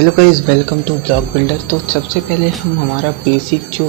Hello guys, welcome to blog builder. तो सबसे पहले हम हमारा बेसिक जो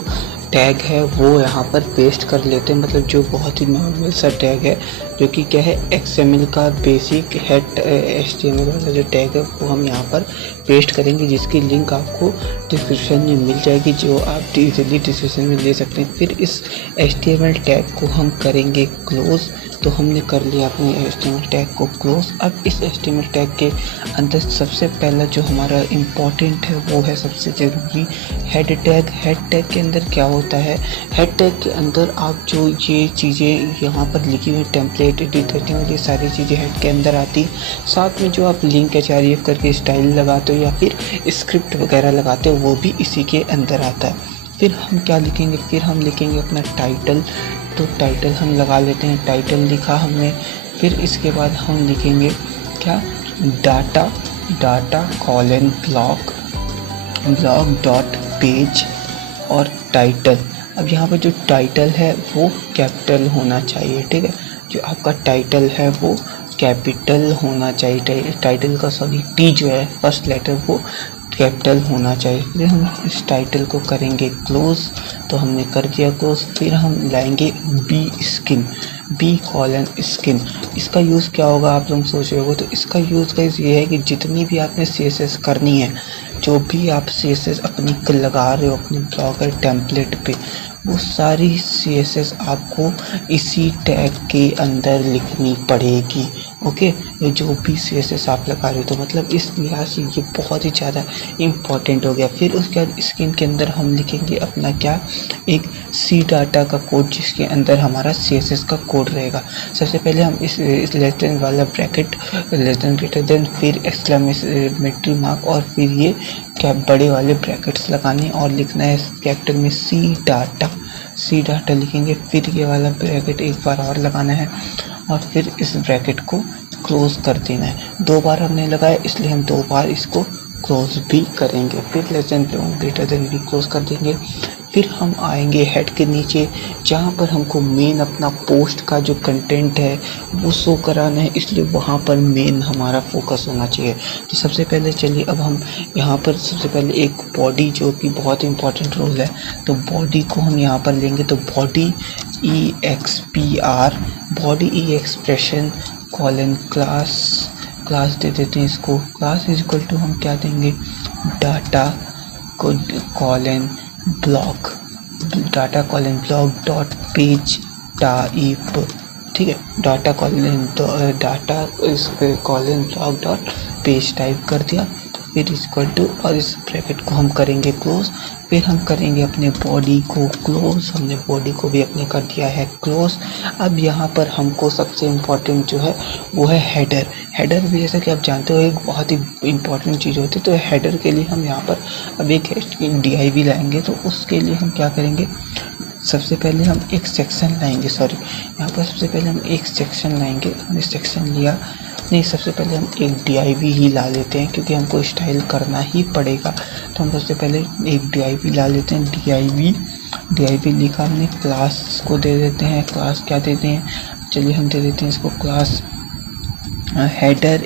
टैग है वो यहाँ पर पेस्ट कर लेते हैं। मतलब जो बहुत ही नॉर्मल सा टैग है जो कि क्या है XML का बेसिक हेड HTML वाला जो टैग है वो हम यहाँ पर पेस्ट करेंगे, जिसकी लिंक आपको डिस्क्रिप्शन में मिल जाएगी, जो आप इजीली डिस्क्रिप्शन में ले सकते हैं। फिर इस HTML टैग को हम करेंगे क्लोज। तो हमने कर लिया अपने HTML टैग को क्लोज। अब इस HTML टैग के अंदर सबसे पहला जो हमारा इम्पॉर्टेंट है वो है सबसे ज़रूरी हेड टैग। हेड टैग के अंदर क्या होता है, हेड टैग के अंदर आप जो ये चीज़ें यहाँ पर लिखी हुई टेम्पलेट एडिटिंग वाली सारी चीज़ें हेड के अंदर आती, साथ में जो आप लिंक href करके स्टाइल लगाते हो या फिर स्क्रिप्ट वगैरह लगाते हो वो भी इसी के अंदर आता है। फिर हम क्या लिखेंगे, फिर हम लिखेंगे अपना टाइटल। तो टाइटल हम लगा लेते हैं, टाइटल लिखा हमने। फिर इसके बाद हम लिखेंगे क्या, data colon blog dot page और टाइटल। अब यहाँ पर जो टाइटल है वो कैपिटल होना चाहिए, ठीक है। जो आपका टाइटल है वो कैपिटल होना चाहिए। टाइटल का टी जो है फर्स्ट लेटर वो कैपिटल होना चाहिए। फिर हम इस टाइटल को करेंगे क्लोज। तो हमने कर दिया क्लोज। फिर हम लाएंगे बी कॉलन स्किन। इसका यूज़ क्या होगा आप लोग सोच रहे हो। तो इसका यूज़ गाइस ये है कि जितनी भी आपने CSS करनी है, जो भी आप CSS अपनी लगा रहे हो अपने ब्लॉगर टेम्पलेट पे, वो सारी CSS आपको इसी टैग के अंदर लिखनी पड़ेगी। ओके, ये जो भी CSS आप लगा रहे हो, तो मतलब इस लिहाज से ये बहुत ही ज़्यादा इम्पॉर्टेंट हो गया। फिर उसके बाद स्क्रीन के अंदर हम लिखेंगे अपना क्या, एक C डाटा का कोड, जिसके अंदर हमारा CSS का कोड रहेगा। सबसे पहले हम इस लेस देन वाला bracket, less than greater than, फिर एक्सक्लेमेटरी मार्क और फिर ये क्या बड़े वाले ब्रैकेट्स लगाने और लिखना है कैपिटल में सी डाटा लिखेंगे। फिर ये वाला ब्रैकेट एक बार और लगाना है और फिर इस ब्रैकेट को क्लोज कर देना है। 2 बार हमने लगाया इसलिए हम 2 बार इसको क्लोज भी करेंगे। फिर लेस देन ग्रेटर देन भी क्लोज कर देंगे। फिर हम आएंगे हेड के नीचे, जहाँ पर हमको मेन अपना पोस्ट का जो कंटेंट है वो शो कराना है, इसलिए वहाँ पर मेन हमारा फोकस होना चाहिए। तो सबसे पहले चलिए अब हम यहाँ पर सबसे पहले एक बॉडी, जो कि बहुत इंपॉर्टेंट रोल है, तो बॉडी को हम यहाँ पर लेंगे। तो body body expression colon class दे देते हैं इसको। क्लास इज इक्वल टू हम क्या देंगे, data colon block dot page type, ठीक है। Data colon block dot page type कर दिया। फिर इक्वल टू, और इस ब्रैकेट को हम करेंगे क्लोज। फिर हम करेंगे अपने बॉडी को क्लोज। हमने बॉडी को भी अपने कर दिया है क्लोज। अब यहाँ पर हमको सबसे इम्पोर्टेंट जो है वो है हेडर भी, जैसा कि आप जानते हो एक बहुत ही इम्पोर्टेंट चीज़ होती है। तो हेडर के लिए हम यहाँ पर अब एक div लाएंगे। तो उसके लिए हम क्या करेंगे, सबसे पहले हम एक सेक्शन लाएंगे, यहाँ पर सबसे पहले हम एक सेक्शन लाएंगे। हमने सेक्शन लिया नहीं, सबसे पहले हम एक div ही ला लेते हैं, क्योंकि हमको स्टाइल करना ही पड़ेगा। तो हम सबसे पहले एक div ला लेते हैं। div लिखा हमने, क्लास को दे देते हैं। क्लास क्या देते हैं, चलिए हम दे देते हैं इसको क्लास हेडर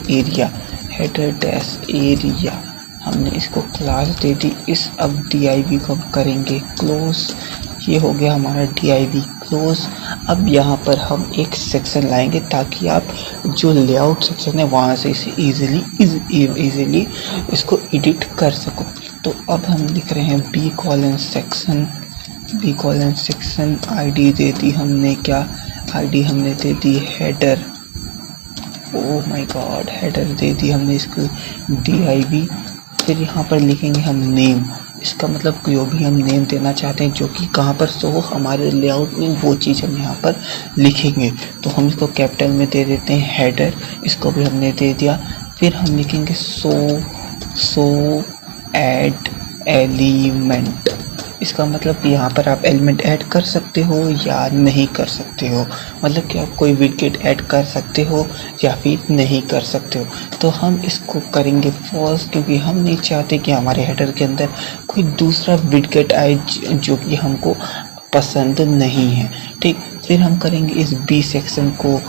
डैश एरिया। हमने इसको क्लास दे दी। इस अब div को हम करेंगे क्लोज। ये हो गया हमारा div क्लोज। अब यहाँ पर हम एक सेक्शन लाएंगे ताकि आप जो लेआउट सेक्शन है वहाँ से इसे इजीली इसको एडिट कर सको। तो अब हम लिख रहे हैं बी कॉलन सेक्शन आईडी दे दी हमने, क्या आईडी हमने दे दी header. Oh my god, header दे दी हमने इसको div। फिर यहाँ पर लिखेंगे हम नेम। इसका मतलब जो भी हम नेम देना चाहते हैं, जो कि कहाँ पर शो हमारे लेआउट में, वो चीज़ हम यहाँ पर लिखेंगे। तो हम इसको कैपिटल में दे देते हैं हेडर, इसको भी हमने दे दिया। फिर हम लिखेंगे सो ऐड एलिमेंट। इसका मतलब कि यहाँ पर आप एलिमेंट ऐड कर सकते हो या नहीं कर सकते हो, मतलब कि आप कोई विडगेट ऐड कर सकते हो या फिर नहीं कर सकते हो। तो हम इसको करेंगे फॉल्स, क्योंकि हम नहीं चाहते कि हमारे हेडर के अंदर कोई दूसरा विडगेट आए जो कि हमको पसंद नहीं है, ठीक। फिर हम करेंगे इस बी सेक्शन को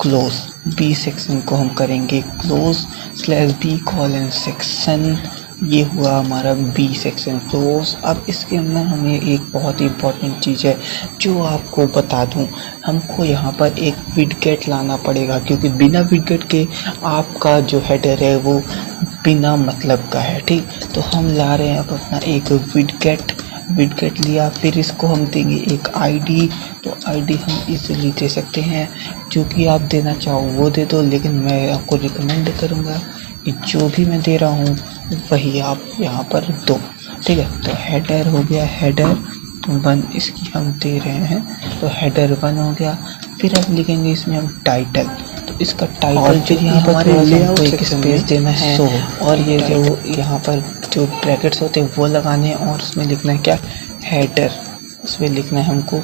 क्लोज। बी सेक्शन को हम करेंगे क्लोज /b कॉलन सेक्शन ये हुआ हमारा बी सेक्शन क्लोज। अब इसके अंदर हमें एक बहुत ही इम्पोर्टेंट चीज़ है जो आपको बता दूं, हमको यहाँ पर एक विडगेट लाना पड़ेगा, क्योंकि बिना विडगेट के आपका जो हेडर है वो बिना मतलब का है। ठीक, तो हम ला रहे हैं अब अपना एक विडगेट लिया, फिर इसको हम देंगे एक आईडी। तो आईडी हम इजीली दे सकते हैं, जो कि आप देना चाहो वो दे दो, लेकिन मैं आपको रिकमेंड करूँगा कि जो भी मैं दे रहा हूँ वही आप यहाँ पर दो। ठीक है, तो हेडर हो गया, हेडर 1 इसकी हम दे रहे हैं, तो हेडर 1 हो गया। फिर अब लिखेंगे इसमें हम टाइटल, तो इसका टाइटल जो यहाँ पर हमारे लेआउट एक स्पेस देना है, और ये जो यहाँ पर जो ब्रैकेट्स होते हैं वो लगाने हैं, और उसमें लिखना है क्या, हेडर। उसमें लिखना है हमको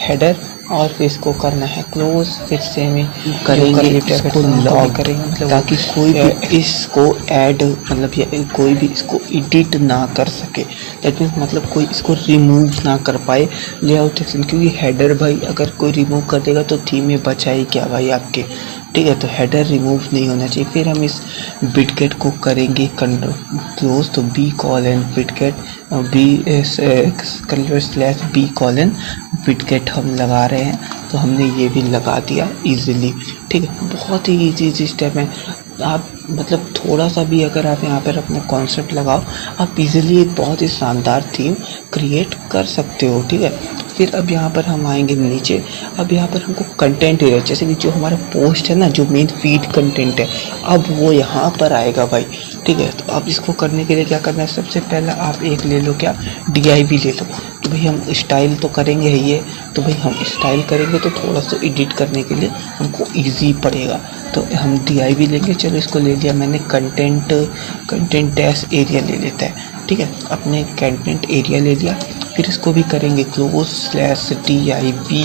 हेडर, और फिर इसको करना है क्लोज। फिर से में करेंगे इसको लॉग करेंगे, मतलब ताकि कोई भी इसको ऐड मतलब या कोई भी इसको एडिट ना कर सके। दैट मीन्स मतलब कोई इसको रिमूव ना कर पाए लेआउट सेक्शन, क्योंकि हेडर भाई अगर कोई रिमूव कर देगा तो थीम में बचाई क्या भाई आपके। ठीक है, तो हेडर रिमूव नहीं होना चाहिए। फिर हम इस विडगेट को करेंगे क्लोज, तो B colon widget B colon widget हम लगा रहे हैं, तो हमने ये भी लगा दिया इजीली। ठीक है, बहुत ही इजी स्टेप है। आप मतलब थोड़ा सा भी अगर आप यहाँ पर अपना कॉन्सेप्ट लगाओ, आप इजीली एक बहुत ही शानदार थीम क्रिएट कर सकते हो। ठीक है, फिर अब यहाँ पर हम आएंगे नीचे। अब यहाँ पर हमको कंटेंट एरिया, जैसे कि जो हमारा पोस्ट है ना, जो मेन फीड कंटेंट है, अब वो यहाँ पर आएगा भाई। ठीक है, तो अब इसको करने के लिए क्या करना है, सबसे पहला आप एक ले लो, क्या, DIV ले लो। तो भाई हम स्टाइल तो करेंगे ही ये, तो भाई हम स्टाइल करेंगे तो थोड़ा सा एडिट करने के लिए हमको ईजी पड़ेगा, तो हम DIV लेंगे। चलो इसको ले लिया मैंने, कंटेंट डैश एरिया ले लेता है। ठीक है, अपने कंटेंट एरिया ले लिया, फिर इसको भी करेंगे क्लोज /DIV,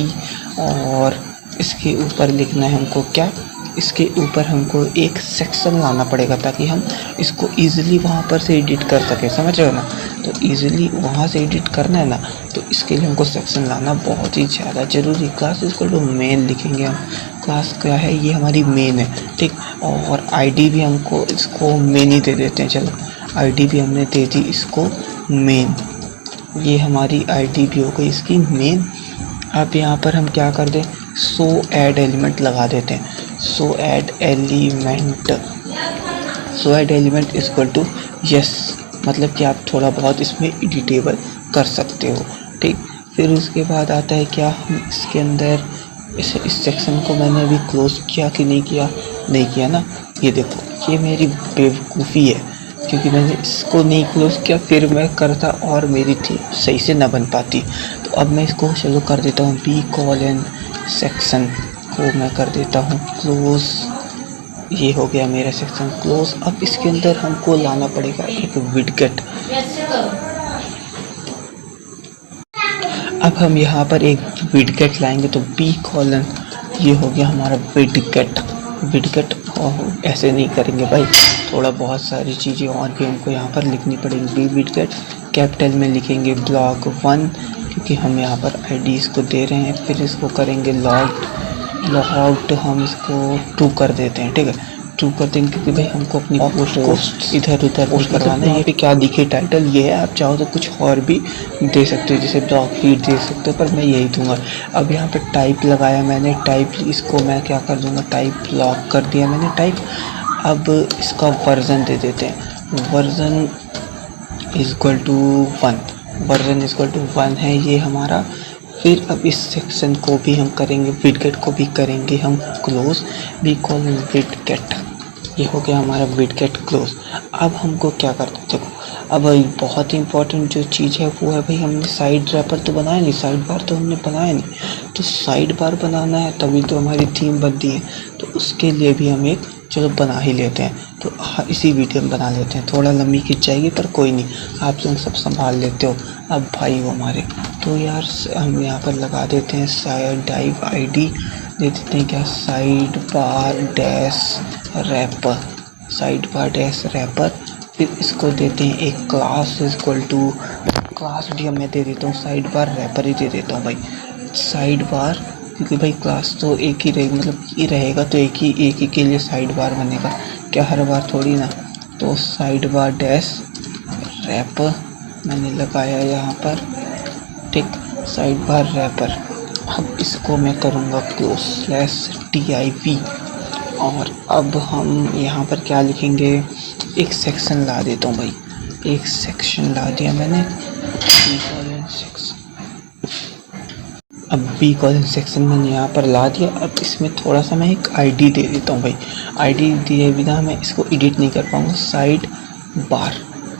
और इसके ऊपर लिखना है हमको क्या, इसके ऊपर हमको एक सेक्शन लाना पड़ेगा ताकि हम इसको ईज़िली वहाँ पर से एडिट कर सकें। समझ रहे हो ना, तो ईज़िली वहाँ से एडिट करना है ना, तो इसके लिए हमको सेक्शन लाना बहुत ही ज़्यादा ज़रूरी। क्लास इसको तो मेन लिखेंगे हम, क्लास क्या है, ये हमारी मेन है। ठीक, और आईडी भी हमको इसको मेन ही दे देते हैं। चलो आईडी भी हमने दे दी इसको मेन, ये हमारी आईडी भी हो गई इसकी मेन। अब यहाँ पर हम क्या कर दें, सो ऐड एलिमेंट लगा देते हैं। So add element equal to yes, मतलब कि आप थोड़ा बहुत इसमें एडिटेबल कर सकते हो। ठीक, फिर उसके बाद आता है क्या, हम इसके अंदर इस सेक्शन को मैंने अभी क्लोज किया कि नहीं किया ना, ये देखो ये मेरी बेवकूफ़ी है, क्योंकि मैंने इसको नहीं क्लोज किया, फिर मैं करता और मेरी थी सही से ना बन पाती। तो अब मैं इसको चलो कर देता हूँ, बी कॉलन सेक्शन को मैं कर देता हूँ क्लोज। ये हो गया मेरा सेक्शन क्लोज। अब इसके अंदर हमको लाना पड़ेगा एक विडगेट। अब हम यहाँ पर एक विडगेट लाएंगे, तो बी कॉलन, ये हो गया हमारा विडगेट। ऐसे नहीं करेंगे भाई, थोड़ा बहुत सारी चीज़ें और भी हमको यहाँ पर लिखनी पड़ेगी। बी विडगेट कैपिटल में लिखेंगे ब्लॉक 1, क्योंकि हम यहाँ पर आईडी इसको दे रहे हैं। फिर इसको करेंगे लॉग्ड, हम इसको 2 कर देते हैं। ठीक है, 2 कर देंगे, क्योंकि भाई हमको अपनी पोस्ट इधर उधर पोस्ट करवाना है। यहाँ पे क्या दिखे टाइटल ये है, आप चाहो तो कुछ और भी दे सकते हो, जैसे ब्लॉग फीड दे सकते हो, पर मैं यही दूंगा। अब यहाँ पे टाइप लगाया मैंने, टाइप इसको मैं क्या कर दूंगा, टाइप लॉक कर दिया मैंने टाइप। अब इसका वर्जन दे देते हैं, वर्जन इक्वल टू 1 है ये हमारा। फिर अब इस सेक्शन को भी हम करेंगे, विडगेट को भी करेंगे हम क्लोज, बी कॉलन विडगेट। ये हो गया हमारा विडगेट क्लोज। अब हमको क्या करना है, देखो अब बहुत ही इंपॉर्टेंट जो चीज़ है वो है भाई, हमने साइड रैपर तो बनाया नहीं, साइड बार तो हमने बनाया नहीं, तो साइड बार बनाना है तभी तो हमारी थीम बनती है। तो उसके लिए भी हम एक चलो बना ही लेते हैं, तो इसी वीडियो में बना लेते हैं। थोड़ा लंबी खिंच जाएगी पर कोई नहीं, आप लोग सब संभाल लेते हो। अब भाई वो हमारे, तो यार हम यहाँ पर लगा देते हैं साइड डाइव आईडी दे देते हैं क्या, साइड बार डैश रैपर। फिर इसको देते हैं एक क्लास इक्वल टू, क्लास भी मैं दे देता हूँ साइड बार रैपर ही दे देता हूँ भाई, साइड बार, क्योंकि भाई क्लास तो एक ही रहेगी, मतलब ये रहेगा तो एक ही के लिए साइड बार बनेगा, क्या हर बार थोड़ी ना। तो साइड बार डैश रैपर मैंने लगाया यहाँ पर, ठीक, साइड बार रैपर। अब इसको मैं करूँगा /div और अब हम यहाँ पर क्या लिखेंगे, एक सेक्शन ला देता हूँ भाई, एक सेक्शन ला दिया मैंने, अब बी कॉलन सेक्शन मैंने यहाँ पर ला दिया। अब इसमें थोड़ा सा मैं एक आईडी दे देता हूँ भाई, आईडी दिए बिना मैं इसको एडिट नहीं कर पाऊँगा। साइड बार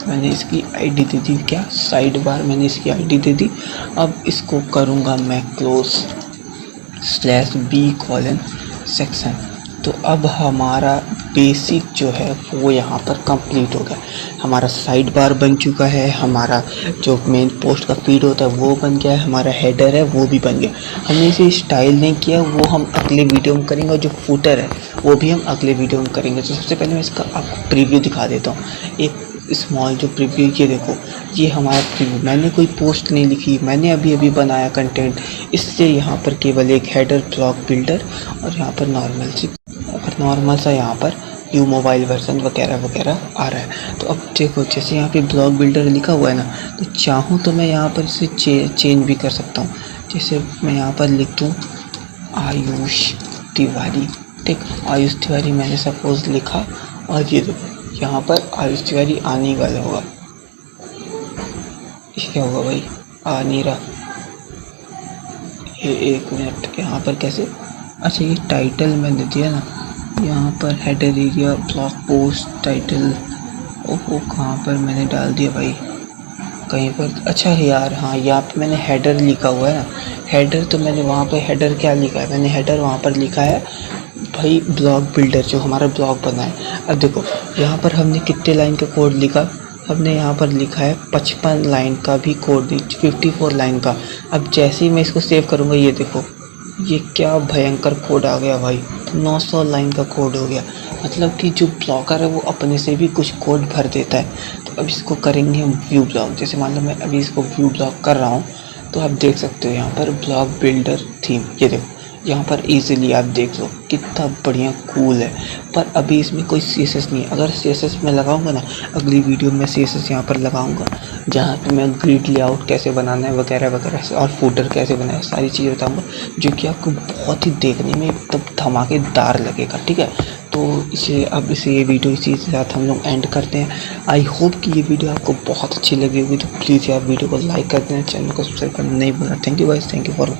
मैंने इसकी आईडी दे दी, क्या साइड बार मैंने इसकी आईडी दे दी। अब इसको करूँगा मैं क्लोज /b कॉलन सेक्शन। तो अब हमारा बेसिक जो है वो यहाँ पर कंप्लीट हो गया, हमारा साइड बार बन चुका है, हमारा जो मेन पोस्ट का फीड होता है वो बन गया है, हमारा हेडर है वो भी बन गया। हमने इसे स्टाइल नहीं किया, वो हम अगले वीडियो में करेंगे, और जो फुटर है वो भी हम अगले वीडियो में करेंगे। तो सबसे पहले मैं इसका आपको प्रीव्यू दिखा देता हूँ, एक स्मॉल जो प्रीव्यू, ये देखो, ये हमारा प्रीव्यू। मैंने कोई पोस्ट नहीं लिखी, मैंने अभी अभी बनाया कंटेंट, इससे यहाँ पर केवल एक हेडर, ब्लॉग बिल्डर और यहाँ पर नॉर्मल सा यहाँ पर यू मोबाइल वर्जन वगैरह वगैरह आ रहा है। तो अब देखो, जैसे यहाँ पे ब्लॉग बिल्डर लिखा हुआ है ना, तो चाहूँ तो मैं यहाँ पर इसे चेंज भी कर सकता हूँ। जैसे मैं यहाँ पर लिख दूँ आयुष तिवारी, ठीक, आयुष तिवारी मैंने सपोज लिखा, और ये देखो यहाँ पर आयुष तिवारी आने वाला होगा। क्या होगा भाई, आ नहीं रहा, ये 1 मिनट, यहाँ पर कैसे, अच्छा ये टाइटल मैंने दिया ना, यहाँ पर header area, blog post title, ओहो कहाँ पर मैंने डाल दिया भाई, कहीं पर, अच्छा यार हाँ, यहाँ पे मैंने हेडर लिखा हुआ है ना, हेडर तो मैंने वहाँ पे हेडर क्या लिखा है, मैंने हेडर वहाँ पर लिखा है भाई ब्लॉग बिल्डर, जो हमारा ब्लॉग बना है। अब देखो यहाँ पर हमने कितने लाइन का कोड लिखा, हमने यहाँ पर लिखा है 55 लाइन का भी कोड, 54 लाइन का। अब जैसे ही मैं इसको सेव करूँगा, ये देखो ये क्या भयंकर कोड आ गया भाई, 900 लाइन का कोड हो गया। मतलब कि जो ब्लॉगर है वो अपने से भी कुछ कोड भर देता है। तो अब इसको करेंगे हम व्यू ब्लॉग। जैसे मान लो मैं अभी इसको व्यू ब्लॉग कर रहा हूँ, तो आप देख सकते हो यहाँ पर ब्लॉग बिल्डर थीम, ये देखो यहाँ पर इजीली आप देख लो कितना बढ़िया कूल है। पर अभी इसमें कोई CSS नहीं है। अगर CSS मैं लगाऊंगा ना, अगली वीडियो में CSS यहाँ पर लगाऊंगा, जहाँ पे मैं ग्रिड लेआउट कैसे बनाना है वगैरह वगैरह, और फुटर कैसे बनाना है, सारी चीज़ें बताऊंगा, जो कि आपको बहुत ही देखने में एकदम धमाकेदार लगेगा, ठीक है। तो इसे ये वीडियो इसी के साथ हम लोग एंड करते हैं। आई होप कि ये वीडियो आपको बहुत अच्छी लगी होगी। तो प्लीज़ यार वीडियो को लाइक कर देना, चैनल को सब्सक्राइब करना नहीं भूलना। Thank you guys, thank you for